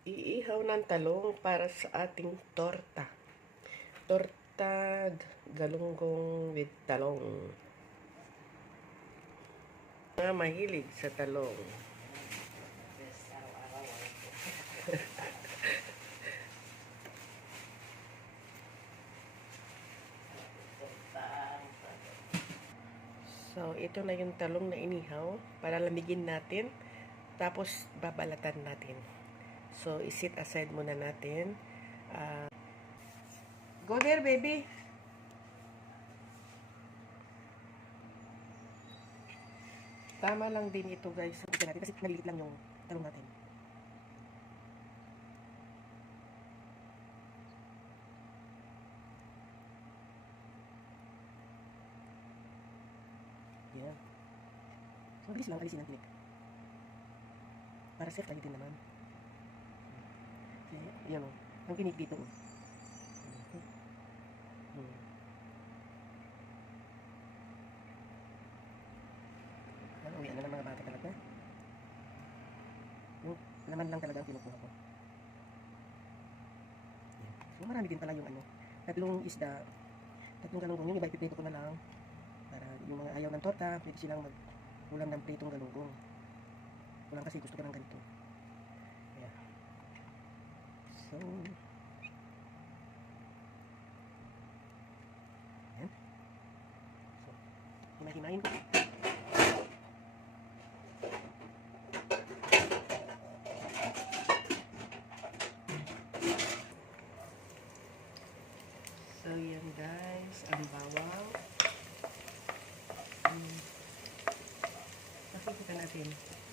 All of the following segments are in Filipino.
Iihaw ng talong para sa ating torta. Torta galunggong with talong. Mga mahilig sa talong. So, ito na yung talong na inihaw para lamigin natin. Tapos, babalatan natin. So, isit aside muna natin. Go there, baby! Tama lang din ito, guys. Sabi natin kasi maliliit lang yung talong natin. Yan. So, mabilis lang alisin ang tinik. Para safe tayo din naman. Okay, yan o. Ang tinik dito o. Uwi na ng mga bata talaga. Yung laman lang talaga ang kinukuha ko. Yan. So, marami din pala yung ano. Tatlong isda. Tatlong galunggong. Yung iba ipiprito ko na lang. Para yung mga ayaw ng torta, pwede silang mag-ulam ng pritong galunggong. Ulam kasi gusto ko ng ganito. Ayan. So, ayan. So, himay-himayin ko. So, yan guys, ang bawang. Nakikita natin.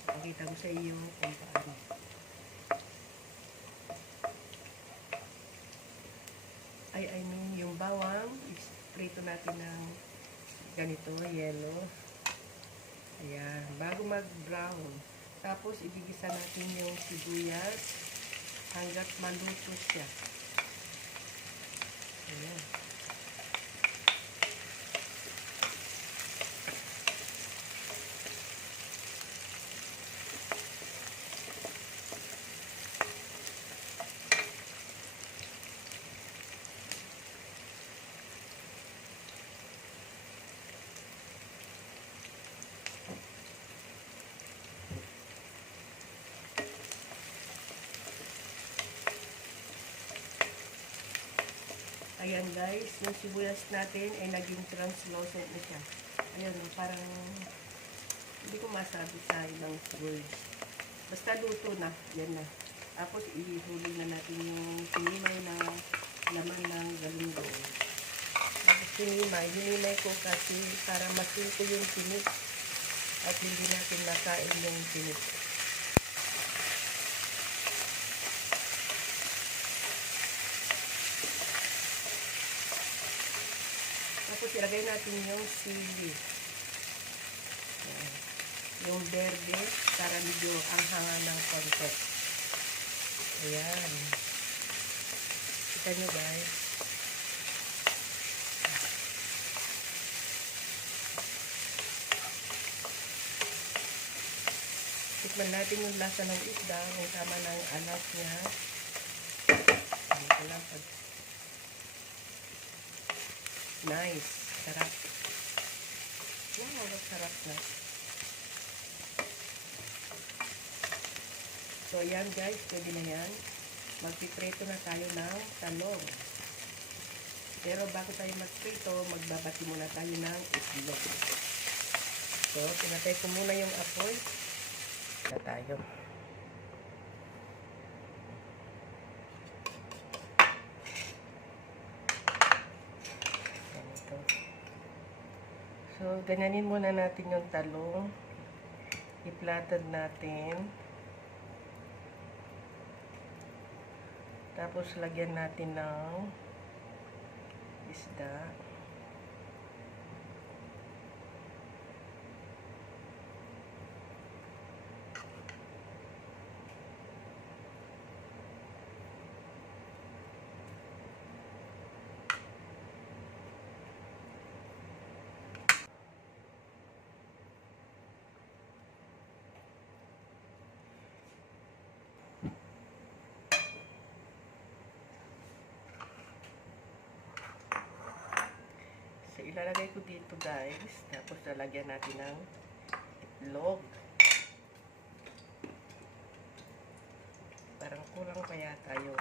Pakita ko sa iyo kung paano. I mean, yung bawang, prito natin ng ganito, yellow. Ayan, bago mag-brown. Tapos, igigisa natin yung sibuyas hanggat maluto siya. Ayan. Ayan guys, yung sibuyas natin ay naging translucent na siya. Ayan, parang hindi ko masabi sa ibang words. Basta luto na, yan na. Tapos ihuli na natin yung sinimay na laman ng galunggong. Tapos hinimay ko kasi para masin ko yung tinik at hindi natin makain yung tinik. Tapos ilagay natin yung sili. Yung berde para medyo anghangan ng konti. Ayan. Kita nyo guys. Tikman natin yung lasa ng isda, kung tama ng alat niya. Ito lang pag nice. Sarap. Wow, sarap na. So, yan guys. Pwede na yan. Magpiprito na tayo ng talong. Pero bago tayo magprito, magbabati muna tayo ng itlog. So, pinatay ko muna yung apoy. Na tayo. So, ganyanin muna natin yung talong. I-flatten natin. Tapos, lagyan natin ng isda. lalagay ko dito guys. Tapos lalagyan natin ng itlog. Parang kulang pa yata yung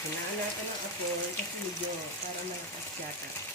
hinaan natin ang apoy kasi medyo para malakas yata.